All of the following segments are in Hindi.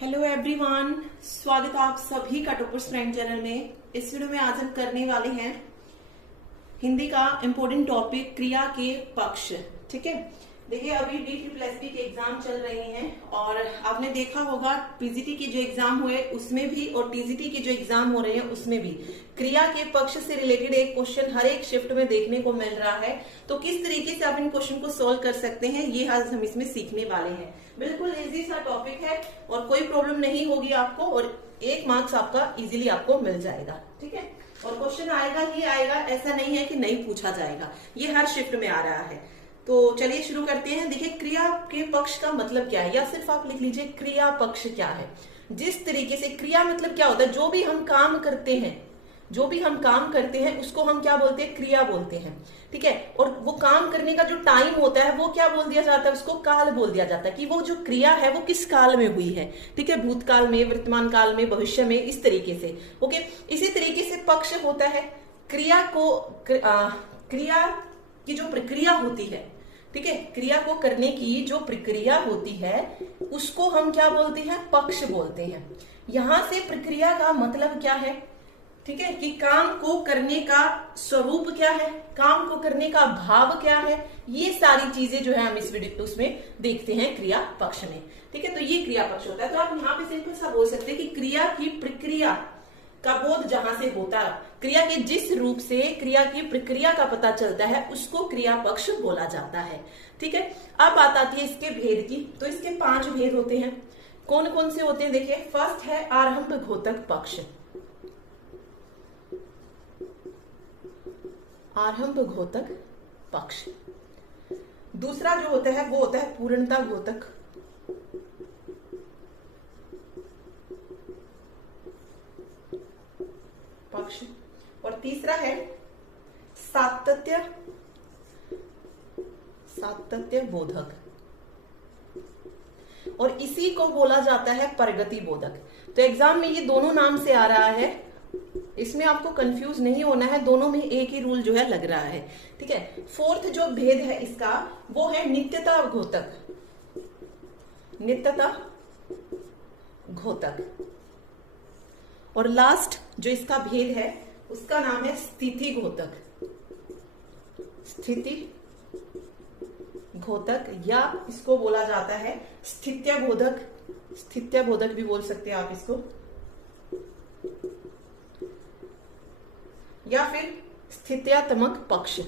हेलो एवरीवन, स्वागत है आप सभी का टॉपर्स प्राइम चैनल में। इस वीडियो में आज हम करने वाले हैं हिंदी का इम्पोर्टेंट टॉपिक क्रिया के पक्ष। ठीक है, देखिए अभी DSSB के एग्जाम चल रहे हैं और आपने देखा होगा पीजीटी के जो एग्जाम हुए उसमें भी और टीजीटी के जो एग्जाम हो रहे हैं उसमें भी क्रिया के पक्ष से रिलेटेड एक क्वेश्चन हर एक शिफ्ट में देखने को मिल रहा है। तो किस तरीके से आप इन क्वेश्चन को सोल्व कर सकते हैं ये आज हम इसमें सीखने वाले हैं। बिल्कुल इजी सा टॉपिक है और कोई प्रॉब्लम नहीं होगी आपको और 1 मार्क्स आपका इजीली आपको मिल जाएगा। ठीक है, और क्वेश्चन आएगा ही आएगा, ऐसा नहीं है कि नहीं पूछा जाएगा, ये हर शिफ्ट में आ रहा है। तो चलिए शुरू करते हैं। देखिए क्रिया के पक्ष का मतलब क्या है, या सिर्फ आप लिख लीजिए क्रिया पक्ष क्या है। जिस तरीके से क्रिया मतलब क्या होता है, जो भी हम काम करते हैं उसको हम क्या बोलते हैं, क्रिया बोलते हैं। ठीक है, और वो काम करने का जो टाइम होता है वो क्या बोल दिया जाता है, उसको काल बोल दिया जाता है कि वो जो क्रिया है वो किस काल में हुई है। ठीक है, भूतकाल में, वर्तमान काल में, भविष्य में, इस तरीके से। ओके, इसी तरीके से पक्ष होता है क्रिया की जो प्रक्रिया होती है। ठीक है, क्रिया को करने की जो प्रक्रिया होती है उसको हम क्या बोलते हैं, पक्ष बोलते हैं। यहां से प्रक्रिया का मतलब क्या है, ठीक है, कि काम को करने का स्वरूप क्या है, काम को करने का भाव क्या है, ये सारी चीजें जो है हम इस वीडियो उसमें देखते हैं क्रिया पक्ष में। ठीक है, तो ये क्रिया पक्ष होता है। तो आप यहाँ पे सिंपल सा बोल सकते हैं कि क्रिया की प्रक्रिया का बोध जहां से होता है, क्रिया के जिस रूप से क्रिया की प्रक्रिया का पता चलता है उसको क्रिया पक्ष बोला जाता है। ठीक है, अब बात आती है इसके भेद की। तो इसके 5 भेद होते हैं। कौन कौन से होते हैं, देखिए फर्स्ट है आरंभ घोतक पक्ष। आरंभ घोतक पक्ष। दूसरा जो होता है वो होता है पूर्णता घोतक पक्ष। और तीसरा है सातत्य बोधक, और इसी को बोला जाता है प्रगति बोधक। तो एग्जाम में ये दोनों नाम से आ रहा है, इसमें आपको कंफ्यूज नहीं होना है, दोनों में एक ही रूल जो है लग रहा है। ठीक है, फोर्थ जो भेद है इसका वो है नित्यता घोतक। नित्यता घोतक। और लास्ट जो इसका भेद है उसका नाम है स्थिति घोतक। स्थिति घोतक, या इसको बोला जाता है स्थित्य बोधक। स्थित्य बोधक भी बोल सकते हैं आप इसको, या फिर स्थित्यात्मक पक्ष।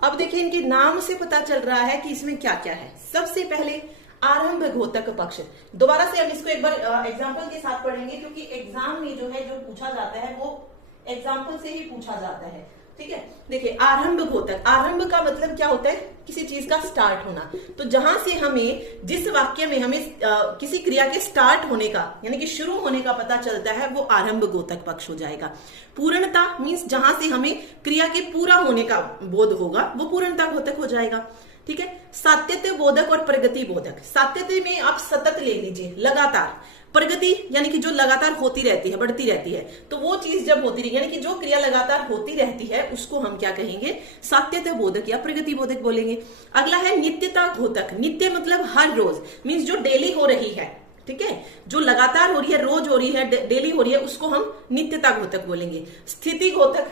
अब देखिए इनके नाम से पता चल रहा है कि इसमें क्या क्या है। सबसे पहले आरंभ घोतक पक्ष। दोबारा से हम इसको एक बार एग्जाम्पल के साथ पढ़ेंगे, क्योंकि एग्जाम में जो है जो पूछा जाता है वो एग्जाम्पल से ही पूछा जाता है। ठीक है, देखिए आरंभ घोतक, आरंभ का मतलब क्या होता है, किसी चीज का स्टार्ट होना। तो जहां से हमें, जिस वाक्य में हमें किसी क्रिया के स्टार्ट होने का यानी कि शुरू होने का पता चलता है वो आरंभ घोतक पक्ष हो जाएगा। पूर्णता मीन्स जहां से हमें क्रिया के पूरा होने का बोध होगा वो पूर्णता घोतक हो जाएगा। ठीक है, सातत्य बोधक और प्रगति बोधक। सातत्य में आप सतत ले लीजिए, लगातार। प्रगति यानी कि जो लगातार होती रहती है, बढ़ती रहती है। तो वो चीज जब होती रही यानी कि जो क्रिया लगातार होती रहती है उसको हम क्या कहेंगे, सातत्य बोधक या प्रगति बोधक बोलेंगे। अगला है नित्यता घोतक। नित्य मतलब हर रोज, मीन्स जो डेली हो रही है। ठीक है, जो लगातार हो रही है, रोज हो रही है, डेली हो रही है, उसको हम नित्यता घोतक बोलेंगे। स्थिति घोतक,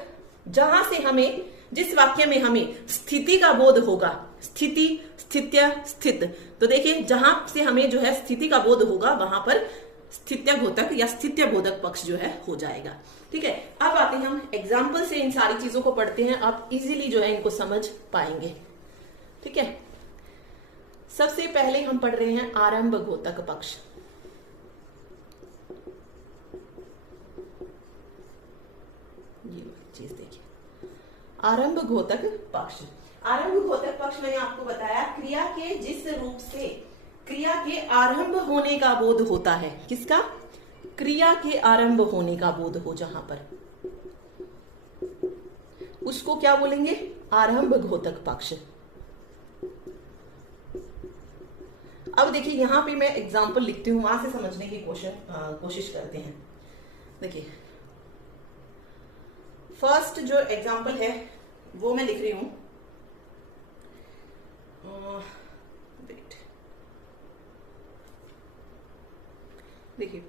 जहां से हमें, जिस वाक्य में हमें स्थिति का बोध होगा, स्थिति, स्थित्य, स्थित। तो देखिए जहां से हमें जो है स्थिति का बोध होगा वहां पर स्थित्य घोतक या स्थित्य बोधक पक्ष जो है हो जाएगा। ठीक है, अब आते हैं हम एग्जाम्पल से इन सारी चीजों को पढ़ते हैं, आप इजीली जो है इनको समझ पाएंगे। ठीक है, सबसे पहले हम पढ़ रहे हैं आरंभ घोतक पक्ष। ये चीज देखिए, आरंभ घोतक पक्ष। आरंभ घोतक पक्ष मैंने आपको बताया क्रिया के जिस रूप से क्रिया के आरंभ होने का बोध होता है। किसका, क्रिया के आरंभ होने का बोध हो जहां पर, उसको क्या बोलेंगे, आरंभ घोतक पक्ष। अब देखिए यहां पे मैं एग्जांपल लिखती हूं, वहां से समझने की कोशिश करते हैं। देखिए फर्स्ट जो एग्जांपल है वो मैं लिख रही हूं। वेट, देखिए,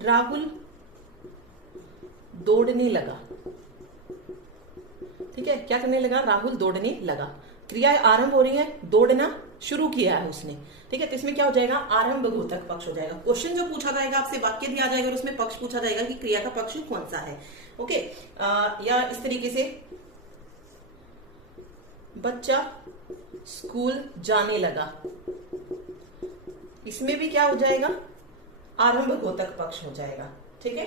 राहुल दौड़ने लगा। ठीक है, क्या करने लगा? राहुल दौड़ने लगा। क्रिया आरंभ हो रही है, दौड़ना शुरू किया है उसने। ठीक है, तो इसमें क्या हो जाएगा? आरंभ बोधक पक्ष हो जाएगा। क्वेश्चन जो पूछा जाएगा आपसे, वाक्य दिया जाएगा और उसमें पक्ष पूछा जाएगा कि क्रिया का पक्ष कौन सा है। ओके, या इस तरीके से, बच्चा स्कूल जाने लगा। इसमें भी क्या हो जाएगा? आरंभ बोधक पक्ष हो जाएगा। ठीक है,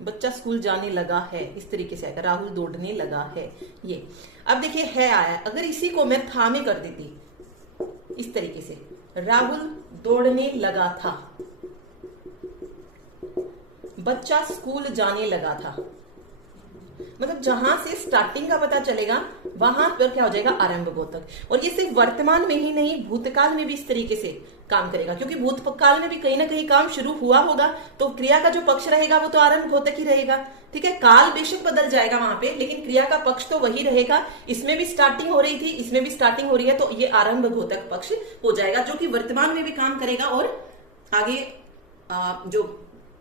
बच्चा स्कूल जाने लगा है, इस तरीके से आएगा। राहुल दौड़ने लगा है, ये। अब देखिए, है आया, अगर इसी को मैं था में कर देती इस तरीके से, राहुल दौड़ने लगा था, बच्चा स्कूल जाने लगा था, मतलब जहां से स्टार्टिंग का पता चलेगा वहां पर क्या हो जाएगा? आरंभ बोधक। और ये सिर्फ वर्तमान में ही नहीं, भूतकाल में भी इस तरीके से काम करेगा, क्योंकि भूतकाल में भी कहीं ना कहीं काम शुरू हुआ होगा, तो क्रिया का जो पक्ष रहेगा वो तो आरंभ बोधक ही रहेगा। ठीक है, काल बेशक बदल जाएगा वहां पे, लेकिन क्रिया का पक्ष तो वही रहेगा। इसमें भी स्टार्टिंग हो रही थी, इसमें भी स्टार्टिंग हो रही है, तो ये आरंभ बोधक पक्ष हो जाएगा, जो कि वर्तमान में भी काम करेगा और आगे जो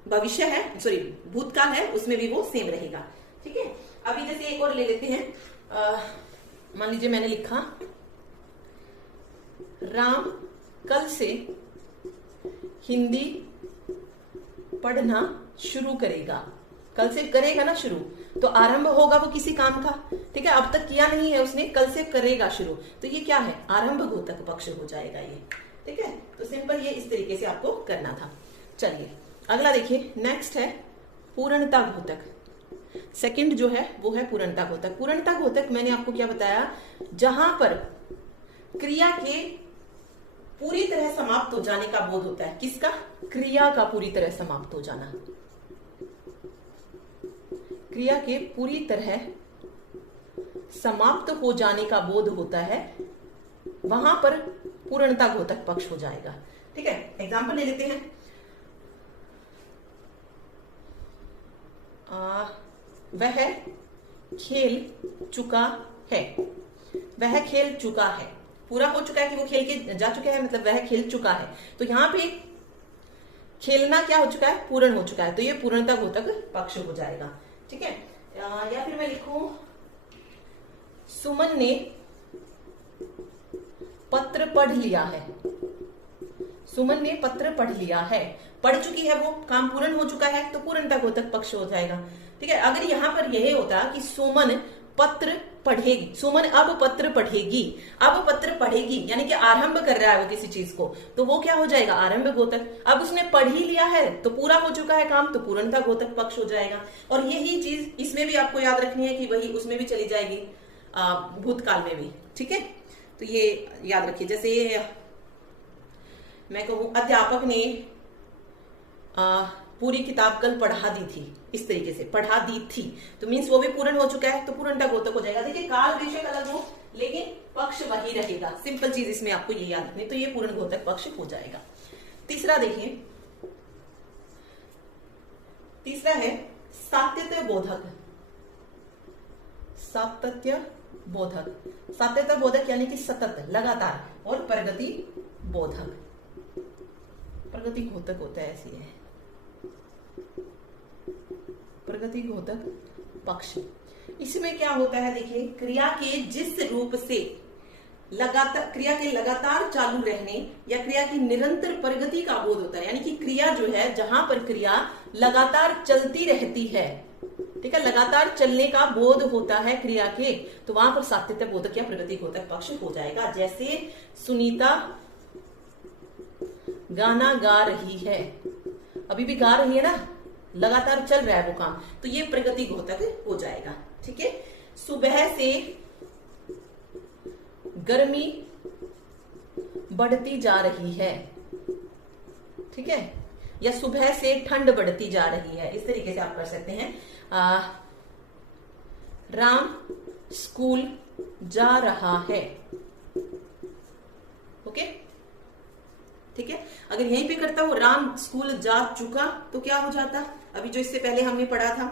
भविष्य है, सॉरी भूतकाल है, उसमें भी वो सेम रहेगा। ठीक है, अभी जैसे एक और ले लेते हैं। मान लीजिए मैंने लिखा, राम कल से हिंदी पढ़ना शुरू करेगा। कल से करेगा ना शुरू, तो आरंभ होगा वो किसी काम का। ठीक है, अब तक किया नहीं है उसने, कल से करेगा शुरू, तो ये क्या है? आरंभ बोधक पक्ष हो जाएगा ये। ठीक है, तो सिंपल ये इस तरीके से आपको करना था। चलिए अगला देखिए, नेक्स्ट है पूर्णता बोधक। सेकंड जो है वो है पूर्णता बोधक। पूर्णता बोधक मैंने आपको क्या बताया? जहां पर क्रिया के पूरी तरह समाप्त हो जाने का बोध होता है। किसका? क्रिया का पूरी तरह समाप्त हो जाना। क्रिया के पूरी तरह समाप्त हो जाने का बोध होता है, वहां पर पूर्णता बोधक पक्ष हो जाएगा। ठीक है, एग्जाम्पल ले लेते हैं। वह खेल चुका है। वह खेल चुका है, पूरा हो चुका है कि वो खेल के जा चुके हैं, मतलब वह खेल चुका है। तो यहां पे खेलना क्या हो चुका है? पूर्ण हो चुका है, तो ये पूर्णता बोधक पक्ष हो जाएगा। ठीक है, या फिर मैं लिखूं, सुमन ने पत्र पढ़ लिया है। सुमन ने पत्र पढ़ लिया है, पढ़ चुकी है, वो काम पूर्ण हो चुका है, तो पूर्णता बोधक पक्ष हो जाएगा। ठीक है, अगर यहां पर यह होता कि सुमन पत्र पढ़ेगी, सुमन अब पत्र पढ़ेगी, अब पत्र पढ़ेगी, यानी कि आरंभ कर रहा है वो किसी चीज को, तो वो क्या हो जाएगा? आरंभ बोधक। अब उसने पढ़ ही लिया है, तो पूरा हो चुका है काम, तो पूर्णता बोधक पक्ष हो जाएगा। और यही चीज इसमें भी आपको याद रखनी है कि वही उसमें भी चली जाएगी, भूतकाल में भी। ठीक है, तो ये याद रखिए। जैसे मैं कहूं, अध्यापक ने पूरी किताब कल पढ़ा दी थी, इस तरीके से पढ़ा दी थी, तो मीन्स वो भी पूर्ण हो चुका है, तो पूर्णता बोधक हो जाएगा। देखिए, काल बेशक अलग हो, लेकिन पक्ष वही रहेगा। सिंपल चीज इसमें आपको ये याद रखनी, तो ये पूर्ण बोधक पक्ष हो जाएगा। तीसरा देखिए, तीसरा है सातत्य बोधक। सातत्य बोधक, सातत्य बोधक यानी कि सतत, लगातार, और प्रगति बोधक। प्रगति बोधक होता है, ऐसी है प्रगति बोधक पक्ष। इसमें क्या होता है? देखिए, क्रिया के जिस रूप से लगातार, क्रिया के लगातार चालू रहने या क्रिया की निरंतर प्रगति का बोध होता है, यानी कि क्रिया जो है, जहां पर क्रिया लगातार चलती रहती है, ठीक है, लगातार चलने का बोध होता है क्रिया के, तो वहां पर सातत्य बोधक या प्रगति बोधक पक्ष हो जाएगा। जैसे सुनीता गाना गा रही है, अभी भी गा रही है ना, लगातार चल रहा है वो काम, तो ये प्रगति बोधक हो जाएगा। ठीक है, सुबह से गर्मी बढ़ती जा रही है, ठीक है, या सुबह से ठंड बढ़ती जा रही है, इस तरीके से आप कर सकते हैं। राम स्कूल जा रहा है, ओके, ठीक है। अगर यहीं पे करता हूं राम स्कूल जा चुका, तो क्या हो जाता? अभी जो इससे पहले हमने पढ़ा था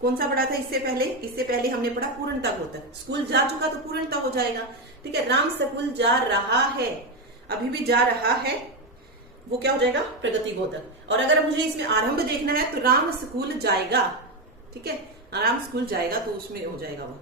कौन सा पढ़ा था इससे पहले? इससे पहले हमने पढ़ा पूर्णता बोधक। स्कूल जा चुका तो पूर्णता हो जाएगा। ठीक है, राम स्कूल जा रहा है, अभी भी जा रहा है, वो क्या हो जाएगा? प्रगति बोधक। और अगर मुझे इसमें आरंभ देखना है तो राम स्कूल जाएगा। ठीक है, राम स्कूल जाएगा तो उसमें हो जाएगा वो,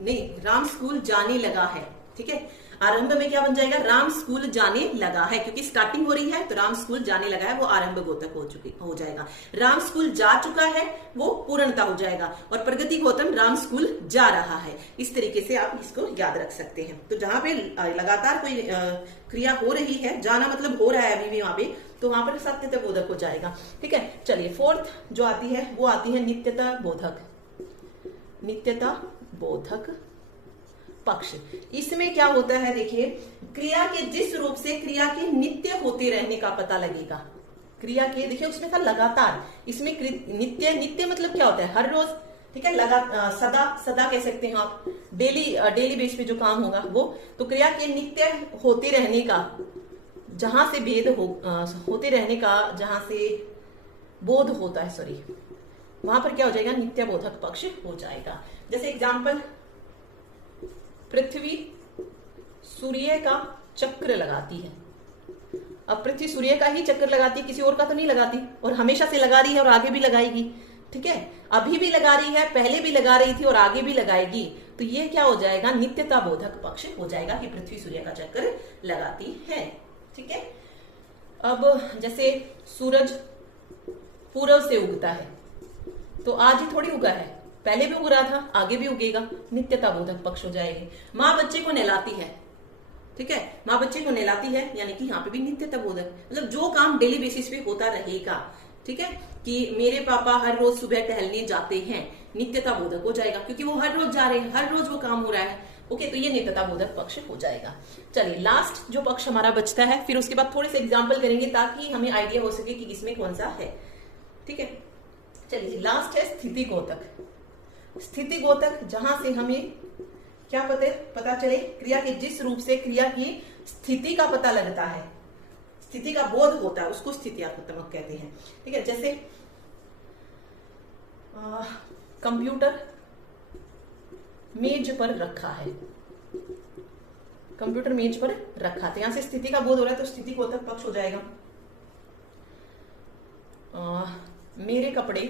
नहीं, राम स्कूल जाने लगा है। ठीक है, आरंभ में क्या बन जाएगा? राम स्कूल जाने लगा है, क्योंकि स्टार्टिंग हो रही है तो राम स्कूल जाने लगा है, वो आरंभ गोतक हो जाएगा। राम स्कूल जा चुका है, वो पूर्णता हो जाएगा। और प्रगति गौतम राम स्कूल जा रहा है। इस तरीके से आप इसको याद रख सकते हैं। तो जहां पे लगातार कोई क्रिया हो रही है, जाना मतलब हो रहा है अभी भी वहां पे, तो वहां पर सात्यता बोधक हो जाएगा। ठीक है, चलिए फोर्थ जो आती है वो आती है नित्यता बोधक। नित्यता बोधक पक्ष। इसमें क्या होता है? देखिए, क्रिया के जिस रूप से क्रिया के नित्य होते रहने का पता लगेगा। क्रिया के, देखिए उसमें था लगातार, इसमें नित्य, नित्य मतलब क्या होता है? हर रोज। ठीक है, सदा, सदा कह सकते हैं आप, डेली बेस पे जो काम होगा वो। तो क्रिया के नित्य होते रहने का, जहां से भेद होते रहने का, जहां से बोध होता है, सॉरी, वहां पर क्या हो जाएगा? नित्य बोधक पक्ष हो जाएगा। जैसे एग्जाम्पल, पृथ्वी सूर्य का चक्र लगाती है। अब पृथ्वी सूर्य का ही चक्कर लगाती है, किसी और का तो नहीं लगाती, और हमेशा से लगा रही है और आगे भी लगाएगी। ठीक है, अभी भी लगा रही है, पहले भी लगा रही थी और आगे भी लगाएगी। तो ये क्या हो जाएगा? नित्यता बोधक पक्ष हो जाएगा कि पृथ्वी सूर्य का चक्कर लगाती है। ठीक है, अब जैसे सूरज पूर्व से उगता है, तो आज ही थोड़ी उगा है, पहले भी उग रहा था, आगे भी उगेगा, नित्यता बोधक पक्ष हो जाएगी। माँ बच्चे को नहलाती है। ठीक है, माँ बच्चे को नहलाती है, यानी कि यहाँ पे भी नित्यता बोधक, मतलब जो काम डेली बेसिस पे होता रहेगा। ठीक है, कि मेरे पापा हर रोज सुबह टहलने जाते हैं, नित्यता बोधक हो जाएगा, क्योंकि वो हर रोज जा रहे हैं, हर रोज वो काम हो रहा है। ओके, तो ये नित्यता बोधक पक्ष हो जाएगा। चलिए, लास्ट जो पक्ष हमारा बचता है, फिर उसके बाद थोड़े से एग्जाम्पल करेंगे ताकि हमें आइडिया हो सके कि किसमें कौन सा है। ठीक है, चलिए, लास्ट है स्थिति गोतक। स्थिति गोतक, जहां से हमें क्या पता चले? क्रिया के जिस रूप से क्रिया की स्थिति का पता लगता है, स्थिति का बोध होता है, उसको स्थित्यात्मक कहते हैं। ठीक है, जैसे कंप्यूटर मेज पर रखा है, कंप्यूटर मेज पर रखा था, यहां से स्थिति का बोध हो रहा है, तो स्थिति गोतक पक्ष हो जाएगा। मेरे कपड़े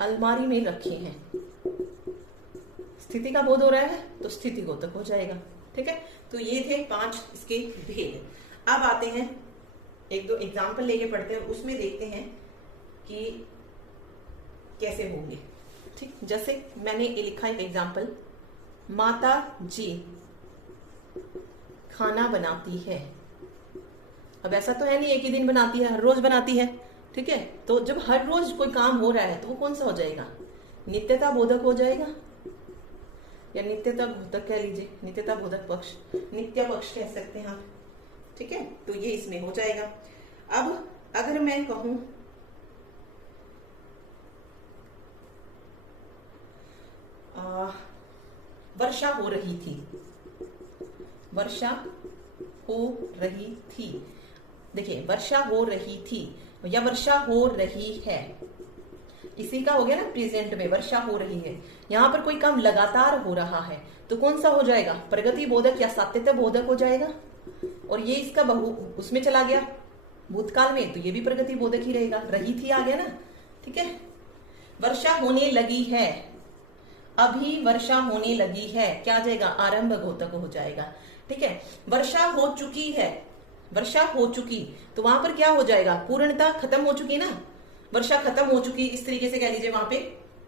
अलमारी में रखे हैं, स्थिति का बोध हो रहा है, तो स्थिति गोतक हो जाएगा। ठीक है, तो ये थे 5 इसके भेद। अब आते हैं, एक दो एग्जाम्पल लेके पढ़ते हैं, उसमें देखते हैं कि कैसे होंगे। ठीक, जैसे मैंने ये लिखा है एग्जाम्पल, माता जी खाना बनाती है। अब ऐसा तो है नहीं एक ही दिन बनाती है, हर रोज बनाती है। ठीक है, तो जब हर रोज कोई काम हो रहा है तो वो कौन सा हो जाएगा? नित्यता बोधक हो जाएगा, या नित्यता बोधक कह लीजिए, नित्यता बोधक पक्ष, नित्य पक्ष कह सकते हैं आप। ठीक है, तो ये इसमें हो जाएगा। अब अगर मैं कहूं वर्षा हो रही थी, वर्षा हो रही थी, देखिए वर्षा हो रही थी या वर्षा हो रही है, इसी का हो गया ना प्रेजेंट में, वर्षा हो रही है। यहां पर कोई काम लगातार हो रहा है तो कौन सा हो जाएगा? प्रगति बोधक या सात्यता बोधक हो जाएगा। और ये इसका उसमें चला गया भूतकाल में, तो ये भी प्रगति बोधक ही रहेगा, रही थी आ गया ना। ठीक है, वर्षा होने लगी है, अभी वर्षा होने लगी है, क्या आ जाएगा? आरंभ गोतक हो जाएगा। ठीक है, वर्षा हो चुकी है, वर्षा हो चुकी, तो वहां पर क्या हो जाएगा? पूर्णता खत्म हो चुकी ना, वर्षा खत्म हो चुकी, इस तरीके से कह लीजिए, वहां पे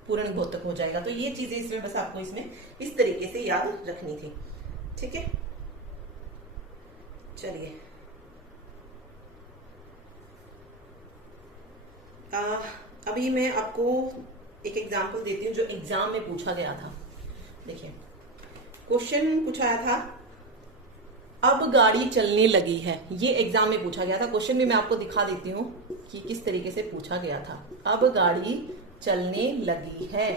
पूर्ण गोतक हो जाएगा। तो ये चीजें इसमें बस आपको इसमें इस तरीके से याद रखनी थी। ठीक है, चलिए अभी मैं आपको एक एग्जाम्पल देती हूँ जो एग्जाम में पूछा गया था। देखिए, क्वेश्चन पूछाया था, अब गाड़ी चलने लगी है, ये एग्जाम में पूछा गया था। क्वेश्चन भी मैं आपको दिखा देती हूँ कि किस तरीके से पूछा गया था। अब गाड़ी चलने लगी है,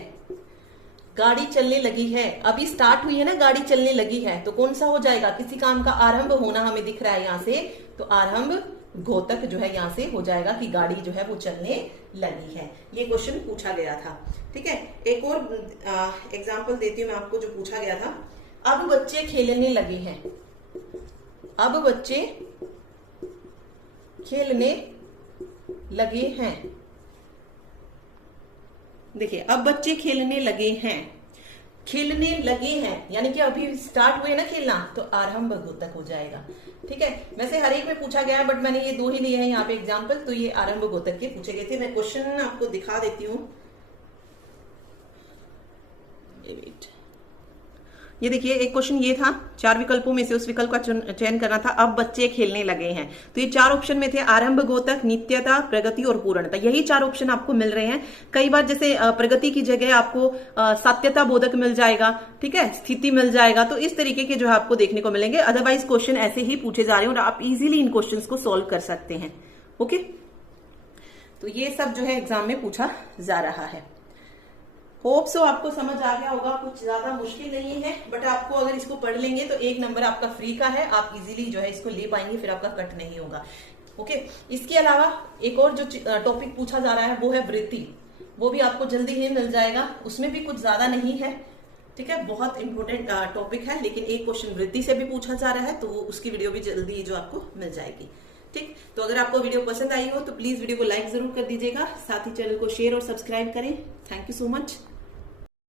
गाड़ी चलने लगी है, अभी स्टार्ट हुई है ना, गाड़ी चलने लगी है, तो कौन सा हो जाएगा? किसी काम का आरंभ होना हमें दिख रहा है यहां से, तो आरंभ घोतक जो है यहाँ से हो जाएगा कि गाड़ी जो है वो चलने लगी है। ये क्वेश्चन पूछा गया था। ठीक है, एक और एग्जाम्पल देती हूँ मैं आपको जो पूछा गया था। अब बच्चे खेलने लगे हैं। अब बच्चे खेलने लगे हैं। देखिए, अब बच्चे खेलने लगे हैं। खेलने लगे हैं यानी कि अभी स्टार्ट हुए ना खेलना, तो आरंभ घोतक हो जाएगा। ठीक है, वैसे हर एक में पूछा गया है, बट मैंने ये 2 ही लिए हैं यहाँ पे एग्जाम्पल, तो ये आरंभ घोतक के पूछे गए थे। मैं क्वेश्चन आपको दिखा देती हूँ। ये देखिए, एक क्वेश्चन ये था, 4 विकल्पों में से उस विकल्प का चयन करना था। अब बच्चे खेलने लगे हैं, तो ये 4 ऑप्शन में थे, आरंभ घोतक, नित्यता, प्रगति और पूर्णता। यही 4 ऑप्शन आपको मिल रहे हैं। कई बार जैसे प्रगति की जगह आपको सत्यता बोधक मिल जाएगा, ठीक है, स्थिति मिल जाएगा, तो इस तरीके के जो है आपको देखने को मिलेंगे। अदरवाइज क्वेश्चन ऐसे ही पूछे जा रहे हैं और आप इजिली इन क्वेश्चन को सोल्व कर सकते हैं। ओके, तो ये सब जो है एग्जाम में पूछा जा रहा है। होप सो आपको समझ आ गया होगा, कुछ ज्यादा मुश्किल नहीं है, बट आपको अगर इसको पढ़ लेंगे तो 1 नंबर आपका फ्री का है, आप इजीली जो है इसको ले पाएंगे, फिर आपका कट नहीं होगा। ओके, इसके अलावा एक और जो टॉपिक पूछा जा रहा है वो है वृत्ति, वो भी आपको जल्दी ही मिल जाएगा। उसमें भी कुछ ज्यादा नहीं है, ठीक है, बहुत इंपॉर्टेंट टॉपिक है, लेकिन एक क्वेश्चन वृत्ति से भी पूछा जा रहा है, तो उसकी वीडियो भी जल्दी जो आपको मिल जाएगी। ठीक, तो अगर आपको वीडियो पसंद आई हो तो प्लीज वीडियो को लाइक जरूर कर दीजिएगा, साथ ही चैनल को शेयर और सब्सक्राइब करें। Thank you so much.